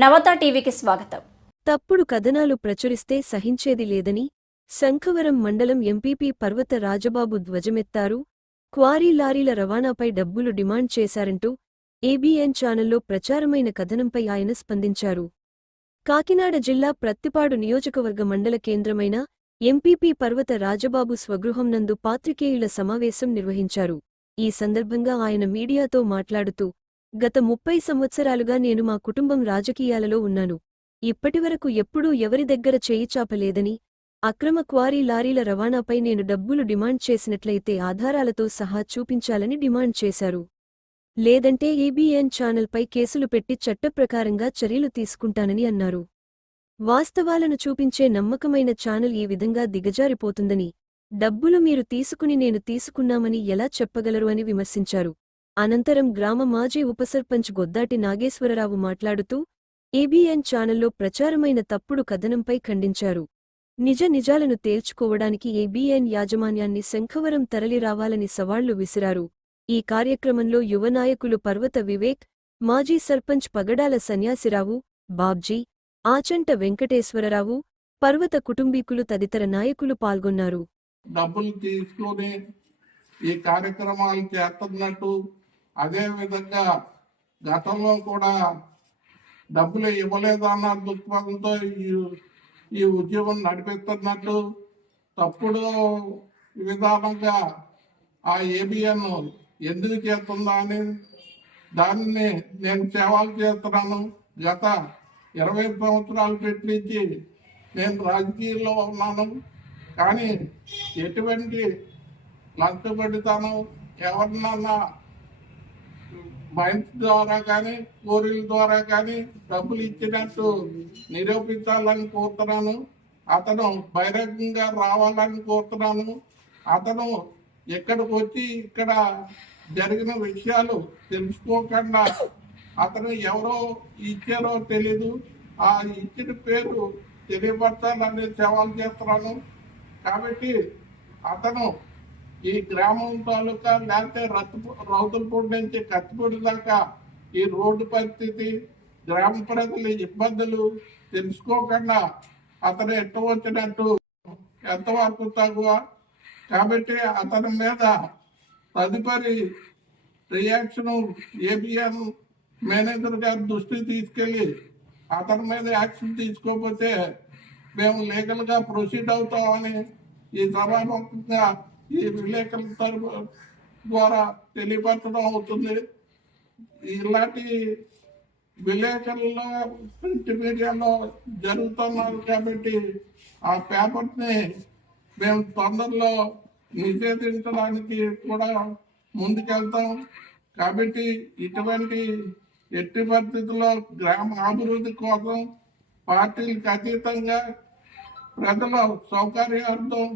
నవత టీవీకి స్వాగతం. తప్పుడు కథనాలు ప్రచురిస్తే సహించేది లేదని శంఖవరం మండలం ఎంపీపీ పర్వత రాజబాబు ధ్వజమెత్తారు. క్వారీ లారీల రవాణాపై డబ్బులు డిమాండ్ చేశారంటూ ఏబీఎన్ ఛానల్లో ప్రచారమైన కథనంపై ఆయన స్పందించారు. కాకినాడ జిల్లా ప్రత్తిపాడు నియోజకవర్గ మండల కేంద్రమైన ఎంపీపీ పర్వత రాజబాబు స్వగృహం నందు పాత్రికేయుల సమావేశం నిర్వహించారు. ఈ సందర్భంగా ఆయన మీడియాతో మాట్లాడుతూ గత ముప్పై సంవత్సరాలుగా నేను మా కుటుంబం రాజకీయాలలో ఉన్నాను. ఇప్పటివరకు ఎప్పుడూ ఎవరి దగ్గర చేయి చాపలేదని అక్రమ క్వారీ లారీల రవాణాపై నేను డబ్బులు డిమాండ్ చేసినట్లయితే ఆధారాలతో సహా చూపించాలని డిమాండ్ చేశారు. లేదంటే ఏబీఎన్ ఛానల్పై కేసులు పెట్టి చట్టప్రకారంగా చర్యలు తీసుకుంటానని అన్నారు. వాస్తవాలను చూపించే నమ్మకమైన ఛానల్ ఈ విధంగా దిగజారిపోతుందని డబ్బులు మీరు తీసుకుని నేను తీసుకున్నామని ఎలా చెప్పగలరు అని విమర్శించారు. అనంతరం గ్రామ మాజీ ఉపసర్పంచ్ గొద్దాటి నాగేశ్వరరావు మాట్లాడుతూ ఏబీఎన్ ఛానల్లో ప్రచారమైన తప్పుడు కథనంపై ఖండించారు. నిజ నిజాలను తేల్చుకోవడానికి ఏబీఎన్ యాజమాన్యాన్ని శంఖవరం తరలిరావాలని సవాళ్ళు విసిరారు. ఈ కార్యక్రమంలో యువ నాయకులు పర్వత వివేక్ మాజీ సర్పంచ్ పగడాల సన్యాసిరావు బాబ్జీ ఆచంట వెంకటేశ్వరరావు పర్వత కుటుంబీకులు తదితర నాయకులు పాల్గొన్నారు. డబ్బులు తీసుకుని ఈ కార్యక్రమాలు చేస్తున్నట్టు అదేవిధంగా గతంలో కూడా డబ్బులు ఇవ్వలేదన్న దృక్పథంతో ఈ ఈ ఉద్యమం నడిపిస్తున్నట్టు తప్పుడు విధానంగా ఆ ఏబిఎన్ ఎందుకు చేస్తుందా అని దానిని నేను సేవలు చేస్తున్నాను. గత ఇరవై సంవత్సరాలు పెట్టించి నేను రాజకీయాల్లో ఉన్నాను. కానీ ఎటువంటి లంచబడితాను ఎవరినన్నా మైన్స్ ద్వారా కానీ కోరిల ద్వారా కానీ డబ్బులు ఇచ్చినట్టు నిరూపించాలని కోరుతున్నాను. అతను బహిరంగంగా రావాలని కోరుతున్నాను. అతను ఇక్కడికి వచ్చి ఇక్కడ జరిగిన విషయాలు తెలుసుకోకుండా అతను ఎవరో ఇచ్చారో తెలీదు. ఆ ఇచ్చిన పేరు తెలియపరచాలని సవాల్ చేస్తున్నాను. కాబట్టి అతను ఈ గ్రామం తాలూకా లేకపోతే రత్తు రౌతులపూడి నుంచి కత్తిపూడి దాకా ఈ రోడ్డు పరిస్థితి గ్రామ ప్రజల ఇబ్బందులు తెలుసుకోకుండా అతను ఎట్ట వచ్చినట్టు ఎంతవరకు తగువ? కాబట్టి అతని మీద తదుపరి రియాక్షన్ ఏబిఎన్ మేనేజర్ గారి దృష్టికి తీసుకెళ్ళి అతని మీద యాక్షన్ తీసుకోకపోతే మేము లీగల్గా ప్రొసీడ్ అవుతామని ఈ సభాముఖంగా ఈ విలేకరుల తరపు ద్వారా తెలియపరచడం అవుతుంది. ఇలాంటి విలేకరుల ప్రింట్ మీడియాలో జరుగుతున్నారు కాబట్టి ఆ పేపర్ని మేము తొందరలో నిషేధించడానికి కూడా ముందుకెళ్తాం. కాబట్టి ఇటువంటి ఎట్టి పరిస్థితుల్లో గ్రామ అభివృద్ధి కోసం పార్టీలకు అతీతంగా ప్రజల సౌకర్యార్థం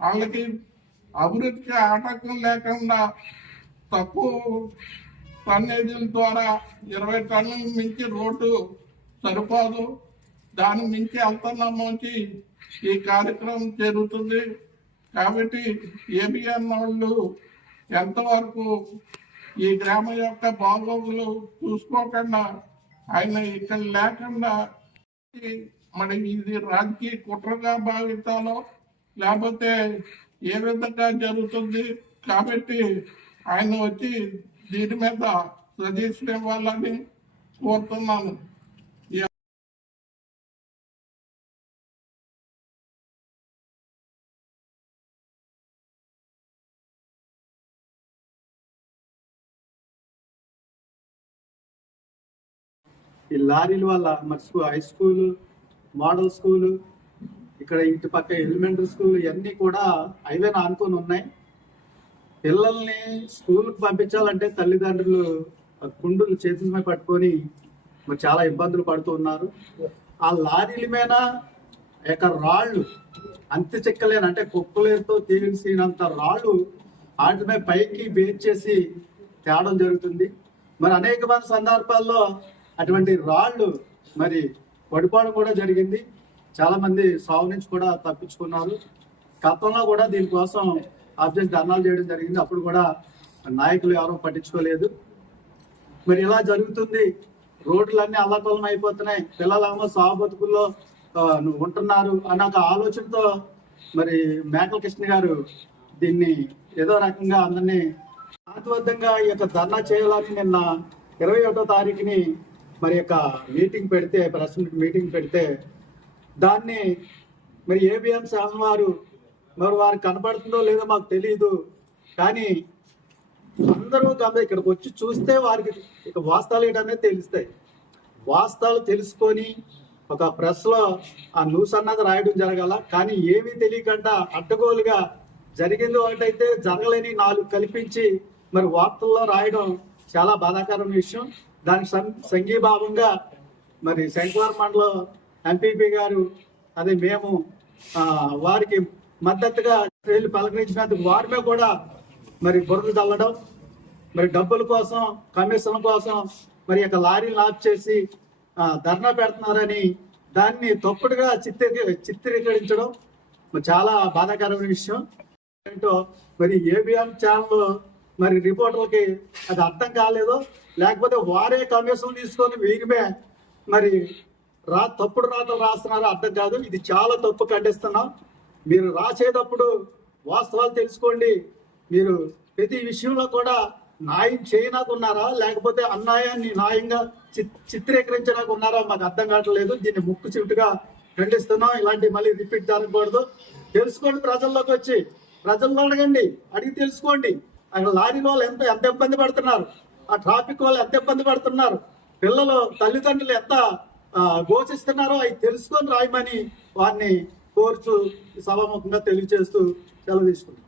వాళ్ళకి అభివృద్ధికి ఆటంకం లేకుండా తక్కువ టన్నేజీల ద్వారా ఇరవై టన్నుల మించి రోడ్డు సరిపోదు. దాని మించి వెళ్తున్నామోంచి ఈ కార్యక్రమం జరుగుతుంది. కాబట్టి ఏబిఎన్ వాళ్ళు ఎంతవరకు ఈ గ్రామం యొక్క బాగోగులు చూసుకోకుండా ఆయన ఇక్కడ లేకుండా మరి ఇది రాజకీయ కుట్రగా భావిస్తాలో లేకపోతే ఏ విధంగా జరుగుతుంది కాబట్టి ఆయన వచ్చి దీని మీద సజెషన్ ఇవ్వాలని కోరుతున్నాను. ఈ లారీల వల్ల మరి హై స్కూల్ మోడల్ స్కూల్ ఇక్కడ ఇంటి పక్క ఎలిమెంటరీ స్కూల్ ఇవన్నీ కూడా హైవేని ఆనుకొని ఉన్నాయి. పిల్లల్ని స్కూల్కి పంపించాలంటే తల్లిదండ్రులు కుండులు చేతుల మీద పట్టుకొని మరి చాలా ఇబ్బందులు పడుతూ ఉన్నారు. ఆ లారీల మీద యొక్క రాళ్ళు అంత చెక్కలేని అంటే కుక్కలేరుతో తీసినంత రాళ్ళు వాటి మీద పైకి వేచేసి తేడం తేవడం జరుగుతుంది. మరి అనేక మంది సందర్భాల్లో అటువంటి రాళ్ళు మరి పడిపోవడం కూడా జరిగింది. చాలా మంది సాగు నుంచి కూడా తప్పించుకున్నారు. గతంలో కూడా దీనికోసం అబ్జెక్ట్ ధర్నాలు చేయడం జరిగింది. అప్పుడు కూడా నాయకులు ఎవరూ పట్టించుకోలేదు. మరి ఇలా జరుగుతుంది. రోడ్లన్నీ అల్లకొలం అయిపోతున్నాయి. పిల్లలేమో సాగు బతుకుల్లో నువ్వు ఉంటున్నారు అన్న ఒక ఆలోచనతో మరి మేకల కృష్ణ గారు దీన్ని ఏదో రకంగా అందరినీ శాంతిబద్ధంగా ఈ యొక్క ధర్నా చేయాలని నిన్న ఇరవై ఒకటో తారీఖుని మరి యొక్క మీటింగ్ పెడితే ప్రెస్ మీటింగ్ పెడితే దాన్ని మరి ఏబిఎం శాసన వారు మరి వారు కనపడుతుందో లేదో మాకు తెలియదు కానీ అందరూ కాబట్టి ఇక్కడికి వచ్చి చూస్తే వారికి ఇక వాస్తవాలు ఏంటనేది తెలుస్తాయి. వాస్తవాలు తెలుసుకొని ఒక ప్రెస్లో ఆ న్యూస్ అన్నది రాయడం జరగాల. కానీ ఏమీ తెలియకుండా అడ్డగోలుగా జరిగింది ఒకటైతే జరగలేని నాలుగు కల్పించి మరి వార్తల్లో రాయడం చాలా బాధాకరమైన విషయం. దానికి సం- సంఘీభావంగా మరి శంకర్ మండలం ఎంపీపీ గారు అదే మేము వారికి మద్దతుగా వెళ్ళి పలకరించినందుకు వారిమే కూడా మరి బురద చల్లడం మరి డబ్బుల కోసం కమిషన్ కోసం మరి యొక్క లారీలు ఆఫ్ చేసి ధర్నా పెడుతున్నారని దాన్ని తప్పుడుగా చిత్రీ చిత్రీకరించడం చాలా బాధాకరమైన విషయం. ఏంటో మరి ఏబిఎం ఛానల్ మరి రిపోర్టర్లకి అది అర్థం కాలేదో లేకపోతే వారే కమిషన్ తీసుకొని వీరిమే మరి రా తప్పుడు రాతలు రాస్తున్నారో అర్థం కాదు. ఇది చాలా తప్పు ఖండిస్తున్నాం. మీరు రాసేటప్పుడు వాస్తవాలు తెలుసుకోండి. మీరు ప్రతి విషయంలో కూడా న్యాయం చేయనాకున్నారా? లేకపోతే అన్యాయాన్ని న్యాయంగా చి- చిత్రీకరించడానికి ఉన్నారా? మాకు అర్థం కావట్లేదు. దీన్ని ముక్కు చిట్టుగా ఖండిస్తున్నాం. ఇలాంటి మళ్ళీ రిపీట్ జరగకూడదు. తెలుసుకోండి ప్రజల్లోకి వచ్చి. ప్రజల్లో అడగండి. అడిగి తెలుసుకోండి. అక్కడ లారీ వాళ్ళు ఎంత ఎంత ఇబ్బంది పడుతున్నారు? ఆ ట్రాఫిక్ వాళ్ళు ఎంత ఇబ్బంది పడుతున్నారు? పిల్లలు తల్లిదండ్రులు ఎంత ఘోషిస్తున్నారో అవి తెలుసుకొని రాయమని వారిని కోర్చు సభాముఖంగా తెలియజేస్తూ సెలవు తీసుకుంటాం